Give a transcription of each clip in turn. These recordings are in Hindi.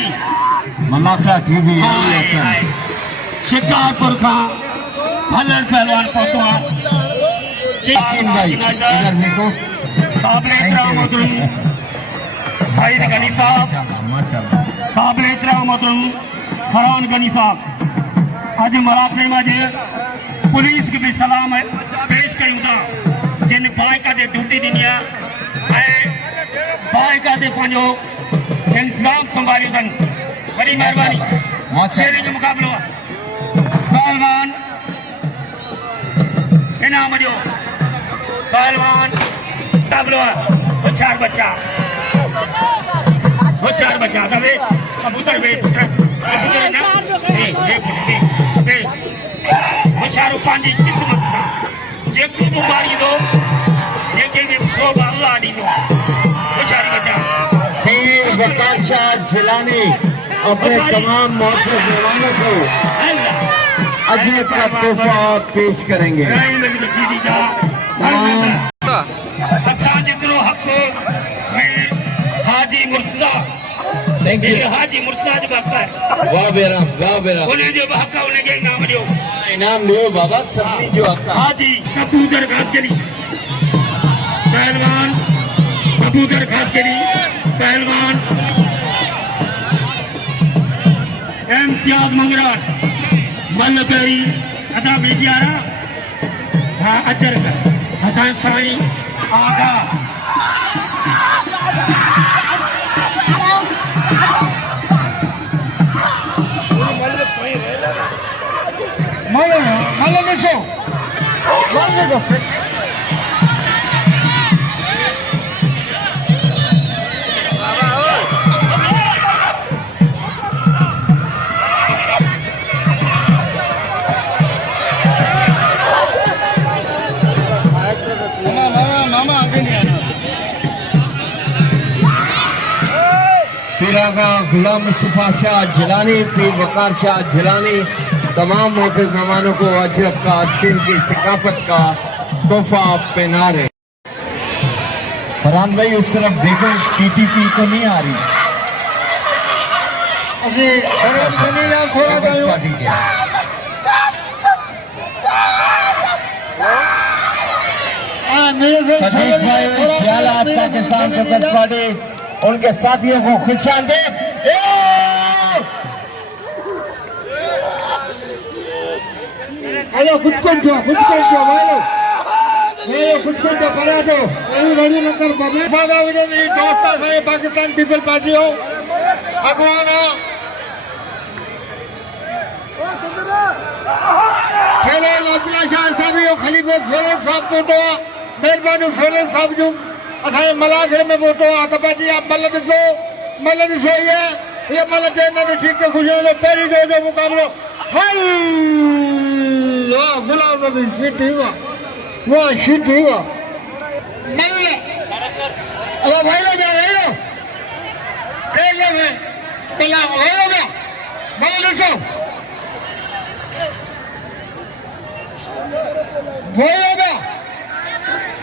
मलाका टीवी शिकारपुर का भलन पहलवान पहुंचा भाई इधर देखो काबिल एहतराम मोहतरम हाइद गनी साहब काबिल एहतराम मोहतरम फरहान गनी साहब आज मराठे में पुलिस की भी सलाम पेश कयूं जिन बाइका दे ड्यूटी ॾिनी आहे बाइका दे पंहिंजो इंतजाम संभालियो अथनि बड़ी मेहरबानी शेरे जो मुकाबलो पहलवान इनाम जो पहलवान मुकाबलो होशियार बच्चा तवे कबूतर वे पुत्र होशियारो पंहिंजी किस्मत सां जेको बि मारी दो जेके भी सोभ अल्लाह ॾींदो होशियारी बच्चा वकार शाह जिलानी अपने तमाम मौजूद मेहमानों को अजय का तोहफा पेश करेंगे। जितनो हक हाजी मुर्तजा हाजी मुर्तजा जो हक है वाह बेरा उन्हें जो हक है उन्हें इनाम दियो बाबा सभी जो हक हाजी कबूतर खास करी पहलवान कबूतर खास करी पहलवान इम्तियाज मंगराट मल पैरी अदा बीजियारा हाँ अजर हसन साई आगा malo देखो पीरागा गुलाम मुस्तफा शाह जिलानी पीर वकार शाह जिलानी तमाम मोहतरम मेहमानों को अजरक का सिंध की सकाफत का तोहफा पहना रहे। फरहान भाई उस तरफ देखो टीटीपी तो नहीं आ रही सदीक भाई जियालात पाकिस्तान पीपल्स पार्टी उनके साथियों को खुशामदीद। हेलो खुदकुंटो पड़ा दो बड़ी नंबर दोस्ता से पाकिस्तान पीपल पार्टी हो अगवान अब्दुल्ला शाह साहब खलीफो फेरोज साहब वोटो मेहरबानी फेरोज साहब जो असांजे मलाखड़ में वोटो आहे त पंहिंजी मल ॾिसो ये मल चवंदा त ठीक है ख़ुशी पहिरीं जो मुक़ाबिलो वाह गुलाम नबी शीट हुआ वाह शीट हुआ मल अब भाई लोग एक लोग है पहला भाई लोग मल ॾिसो भाई लोग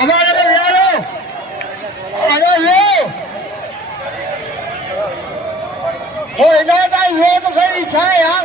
हमारे को यारो अरे वो इजाज़त आई वो तो सही इच्छा है यार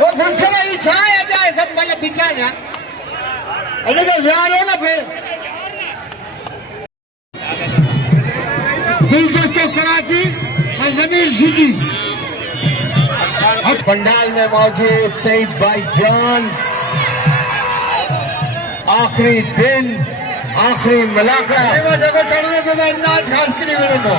वो दूसरा इच्छा है जाए सब मतलब बिका यार अरे तो यार हो ना फिर दिलचस्प कराची और जमीन सिटी पंडाल में मौजूद सईद भाई जान आखिरी दिन आखिरी मुलाकात जगह चढ़ने को अंदाज खास के लिए मिले तो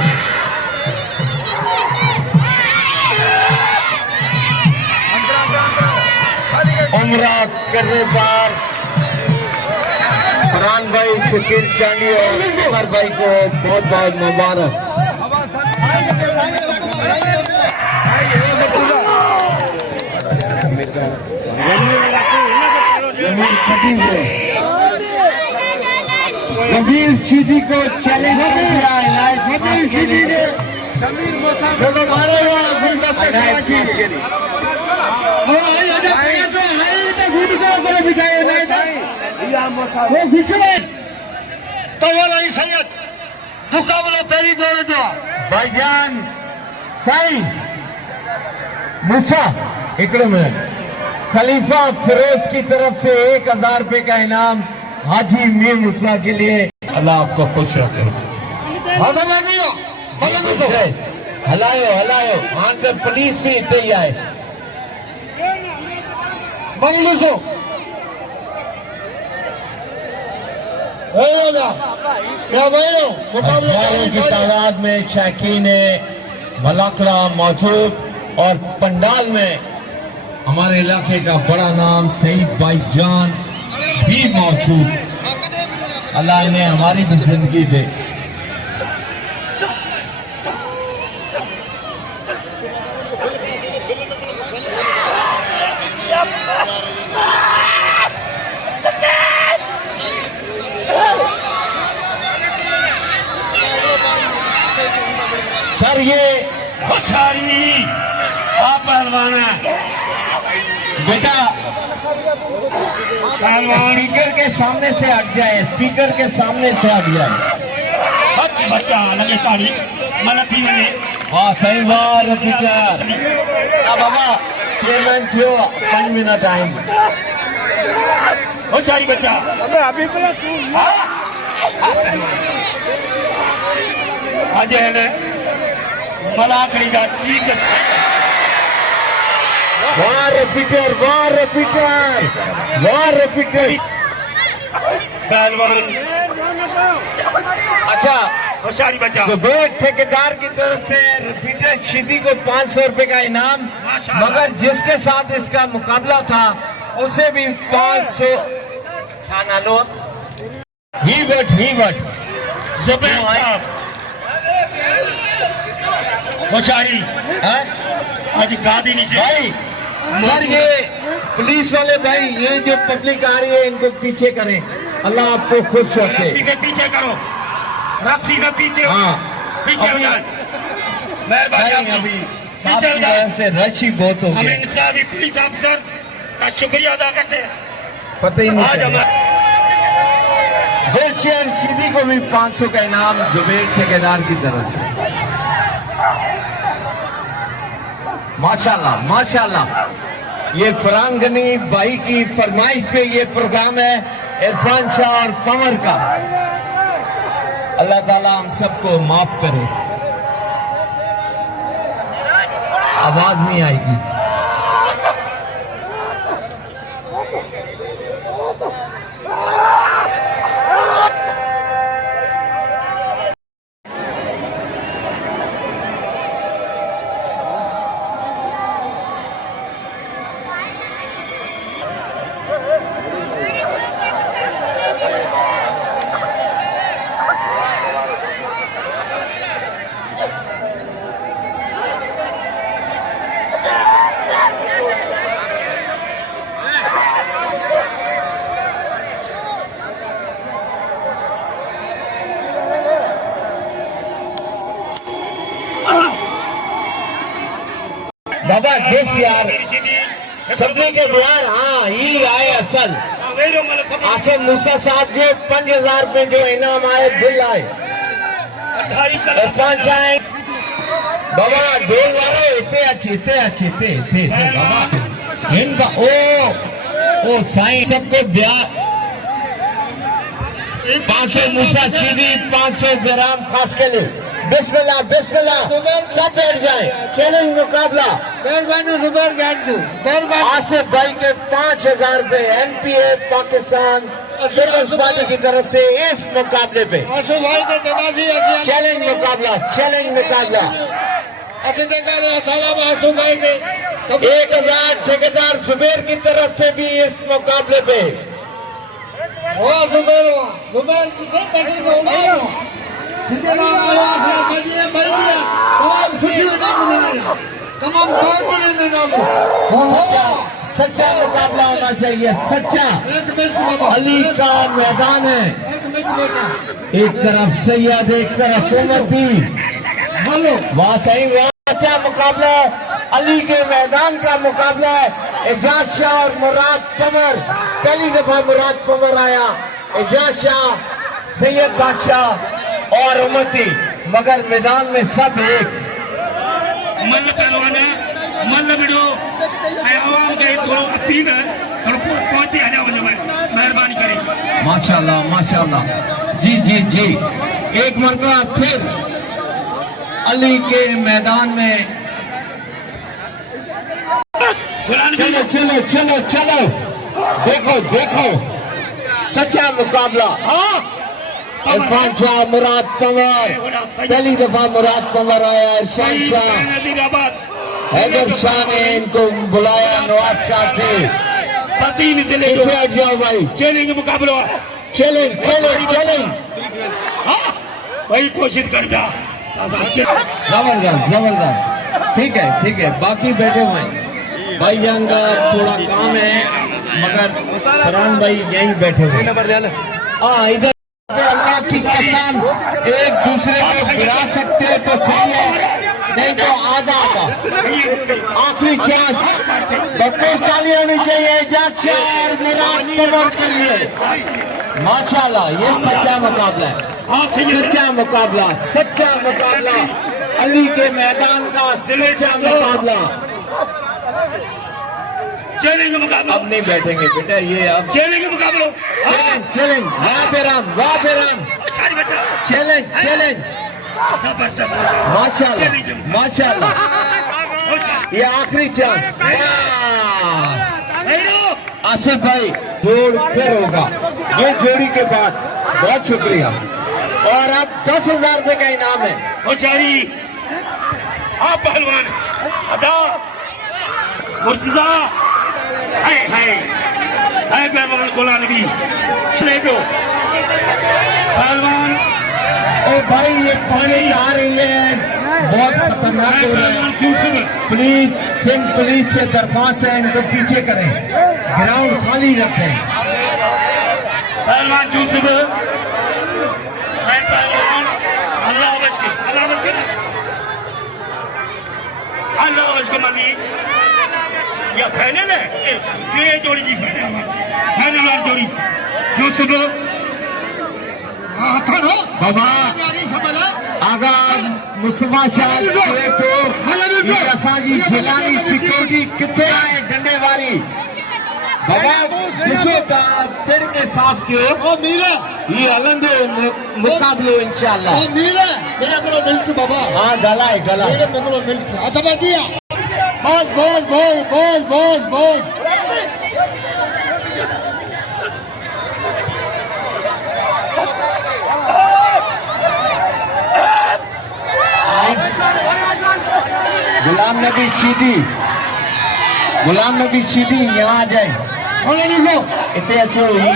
उम्रा करने पर फरहान भाई शकील चांदी और उमर भाई को बहुत बहुत मुबारक। जमीर सीधी को चैलेंज किया तो वाला सैयद मुकाबला पहली दौड़ जो भाईजान साई मूसा इकड़े में खलीफा फिरोज की तरफ से 1000 रुपए का इनाम हाजी मीर मूसा के लिए। अल्लाह आपको खुश रखे। हलायो हलायो हां पे पुलिस भी इतने ही आए मंगलूसो हजारों की तादाद में शौकीन मलाकड़ा मौजूद और पंडाल में हमारे इलाके का बड़ा नाम सईद भाईजान भी मौजूद। अल्लाह ने हमारी भी जिंदगी दे। सर ये होशियारी आप पहलवान है बेटा, पहलवान स्पीकर के सामने से हट जाए, स्पीकर के सामने से हट जाए। बच्चा लगे ताली मलथी लगे। वाह सही वाह स्पीकर बाबा चेयरमैन थियो 5 मिनट टाइम होशियारी बच्चा आज है मलाकड़ी का ठीक वाह रिपीटर वाह रिपीटर वाह रिपीटर। पहलवान अच्छा होशियारी बच्चा सुबह ठेकेदार की तरफ से रिपीटर शिदी को 500 रुपए का इनाम, मगर जिसके साथ इसका मुकाबला था उसे भी 500 छाना लो ही वट जुबैर साहब होशियारी आज गादी नीचे भाई। सर ये पुलिस वाले भाई ये जो पब्लिक आ रही है इनको पीछे करें। अल्लाह आपको खुश रखे। रस्सी से पीछे करो, रस्सी से पीछे हाँ पीछे हो जाए। मेहरबानी सही, आपकी। अभी पीछे साफ हो की जाए। वजह से रश ही बहुत हो हम गया, इनसे भी पुलिस ऑफिसर का शुक्रिया अदा करते हैं। पता ही नहीं आज चला। दिलशेर सीधी को भी 500 का इनाम जुबैर ठेकेदार की तरफ से। माशाल्लाह माशाल्लाह। ये फरांगनी भाई की फरमाइश पे ये प्रोग्राम है इरफान शाह और कंवर का। अल्लाह ताला हम सबको माफ करे। आवाज नहीं आएगी। बाबा देश यार सबने के बिहार हाँ ही आए असल आसिम मूसा साहब जो 5000 रुपए जो इनाम आए बिल आए इरफान शाह बाबा ढोल वाले इतने बाबा इनका ओ साईं सबको बिहार 500 मूसा चीनी 500 ग्राम खास के लिए। बिस्मिल्लाह बिस्मिल्लाह सब बैठ जाए। चैलेंज मुकाबला आसिफ भाई के 5000 रुपए एनपीए पाकिस्तान पीपल्स पार्टी की तरफ से इस मुकाबले पे चैलेंज मुकाबला 1000 ठेकेदार जुबैर की तरफ से भी इस मुकाबले पे। सच्चा मुकाबला होना चाहिए, सच्चा। अली का मैदान है, एक तरफ सैयद एक तरफ उम्मती। वहाँ सही वहाँ अच्छा मुकाबला है, अली के मैदान का मुकाबला है। एजाज शाह और मुराद पमर, पहली दफा मुराद पमर आया। एजाज शाह, सैयद बादशाह और उम्मती मगर मैदान में सब एक। मल्ल पहलवान मल्ल बिड़ो आवाम के थोड़ा अपील है थोड़ा पहुंचे आ जाओ मेहरबानी करें। माशाल्लाह माशाल्लाह, जी जी जी। एक मरतबा फिर अली के मैदान में। चलो चलो चलो चलो, देखो देखो सच्चा मुकाबला। इरफान शाह, मुराद पंवर, पहली दफा मुराद पंवर आया। इरशाद शाह, हैदर शाह ने इनको बुलाया नवाब शाह से। पीछे हट जाओ भाई। चैलेंज मुकाबला, चैलेंज चैलेंज चैलेंज। वही कोशिश करता। जबरदस्त जबरदस्त, ठीक है ठीक है। बाकी बैठे हुए हैं भाई जान का थोड़ा काम है, मगर फरहान भाई यहीं बैठे हुए। हाँ, इधर अल्लाह की कसम एक दूसरे को गिरा सकते हो तो सही है, नहीं तो आधा आधा। आखिरी चांस, भरपूर ताली होनी चाहिए जाचार मुराद पंवर के लिए। माशाल्लाह, ये सच्चा मुकाबला है, सच्चा मुकाबला, सच्चा मुकाबला। अली के मैदान का सच्चा मुकाबला। चैलेंज मुकाबला। अब नहीं बैठेंगे बेटा, ये अब चैलेंज मुकाबला। Challenge challenge. वाह बेराम, वाह बेराम। Challenge challenge. माशाल्लाह माशाल्लाह, ये आखिरी चांस। आसिफ भाई, जोड़ फिर होगा ये जोड़ी के बाद। बहुत शुक्रिया। और अब 10,000 रुपए का इनाम है। होशियारी, आप पहलवान अदा मुर्तजा है पहलवान गोला नबी श्रेको पहलवान। ओ भाई, ये पानी आ रही है, बहुत खतरनाक हो रहा है। प्लीज सिंध पुलिस से दरख्वास्त है, इनको पीछे करें, ग्राउंड खाली रखें। पहलवान यूसुफ पहलवान अल्लाह के मनी या फाइनल है ये जोड़ी की फाइनल वाली जोड़ी यूसुफ बाबा आगा मुस्तफा शाह असांजी जिलानी सिक्योरिटी किथे आहे डंडे वारी। बाबा ॾिसो था पिण के साफ़ कयो, ये हलंदो मुक़ाबिलो इंशाअल्लाह। हाँ ॻाल्हाए ॻाल्हाए। बोल बोल बोल बोल बोल बोल। गुलाम नबी चीदी, गुलाम नबी चीदी यहाँ आ जाए, इतने अचो। ही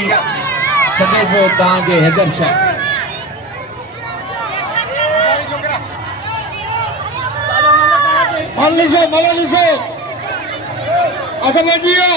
सदे को तव्हांजे हैदर शाह। मलालिसो अदब दिया।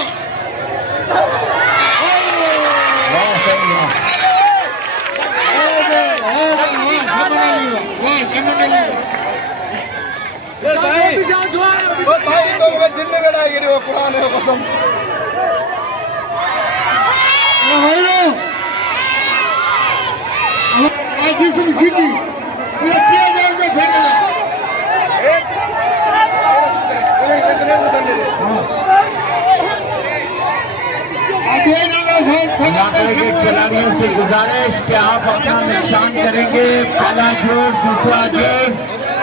इलाके के खिलाड़ियों से गुजारिश कि आप अपना नुकसान करेंगे। पहला जोड़, दूसरा जोड़,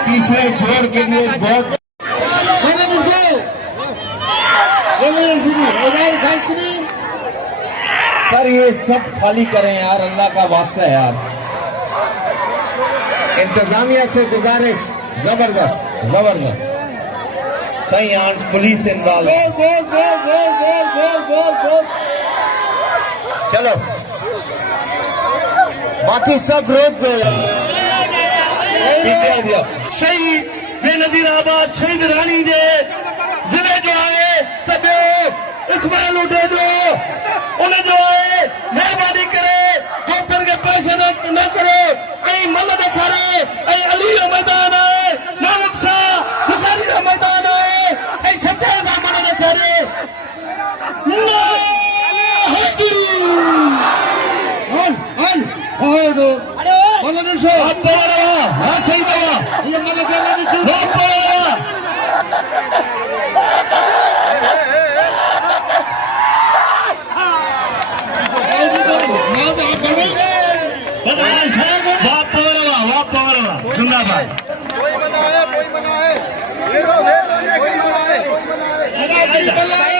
तीसरे जोड़ के लिए बहुत। सर ये सब खाली करें यार, अल्लाह का वास्ता है यार। इंतजामिया से गुजारिश, जबरदस्त जबरदस्त। सही यहाँ पुलिस इन्वॉल्व। चलो बाकी सब रोक गए। शहीद बेनजीराबाद शहीद रानी जे जिले जो है तबे इस्माइल उठे दो उन जो है मेहरबानी करे दोस्तन के पैसे न करे। ऐं मदद करे ऐं अली जो मैदान है, नानक शाह बुखारी जो मैदान है, ऐं सच्चे सां मदद करे। हाँ सही वाह पवारवा जिंदाबाद कोई बनाए